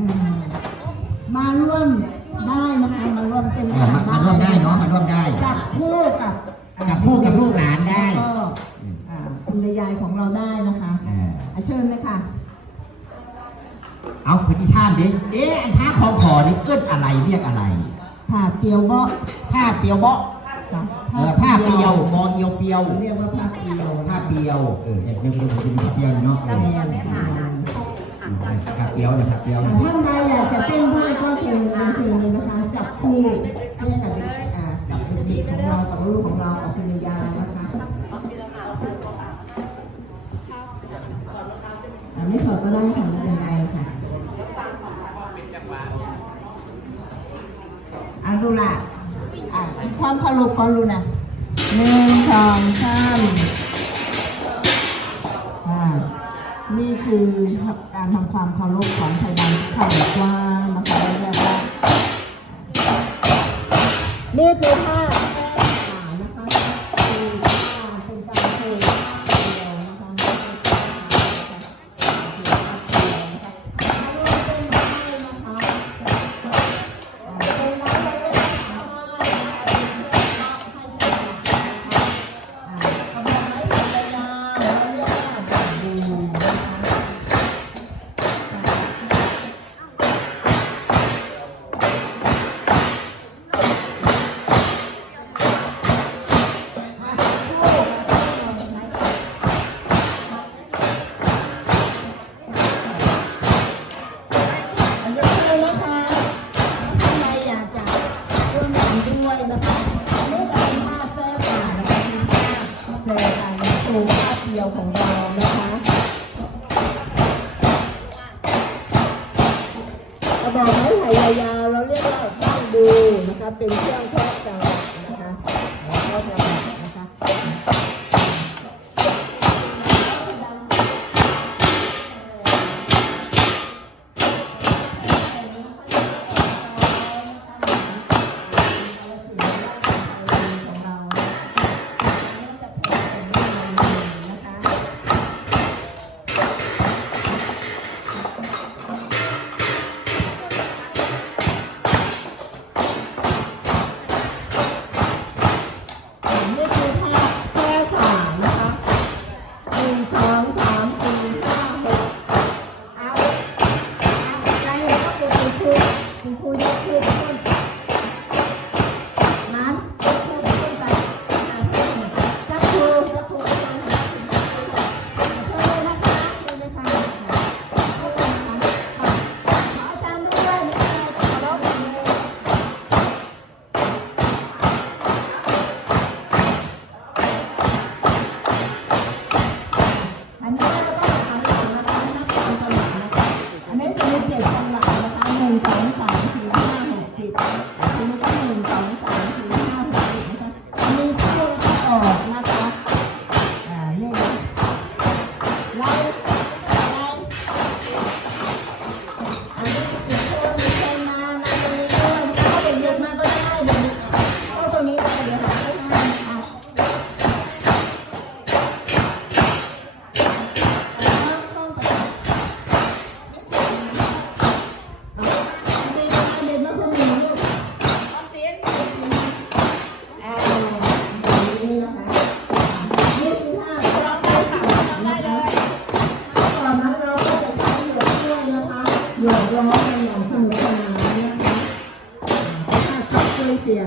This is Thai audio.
อืมมาร่วมได้นะคะมาร่วมเป็นเออมามาร่วมได้เนาะมาร่วมได้จับคู่กับจับคู่กับลูกหลานได้แล้วก็อ่าคุณยายของเราได้นะคะอ่าอะเชิญเลยค่ะ เอาพิธีชาติดิเอ๊ะอันผ้าคล้องคอนี่เอิ้นอะไรเรียกอะไร ผ่าเปียวเบาะผ้าเปียวเบาะค่ะเออผ้าเปียวบอเอียวเปียว เรียกว่าผ้าเปียว ผ้าเปียว เออเนี่ยเดี๋ยวเราจะมีผ้าเปียวเนาะเออผ้า เปียวนี่ยผ้าเปียว ท่านใดอยากจะเต้นด้วยก็เชิญเรียนเชิญเลยนะคะ จับคู่เรียกกับเด็กอ่ากับเด็กของเรากับลูกของเรากับคุณยายนะคะอันนี้ถอดก็ได้ค่ะไม่เป็นไรค่ะอารุละอะความเคารพก่อนลูนะหนึ่งสองสาม นี่คือการทำความเคารพของไทยดำข่าวว่านะคะเรียกว่านี่คือผ้า อันนี้เลยนะคะถ้าใครอยากจะร่วมงานด้วยนะคะนี่เป็นผ้าแซ่ป่านะคะเป็นผ้าแซ่ป่าในตัวผ้าเดียวของเรานะคะกระบอกไม้ไผ่ยาวเราเรียกว่าบ้านดูนะคะเป็นเครื่องเพาะจังหวะนะคะ หลอกล้อกันอย่างสนุกสนานนะคะถ้าชักเคยเสี่ยง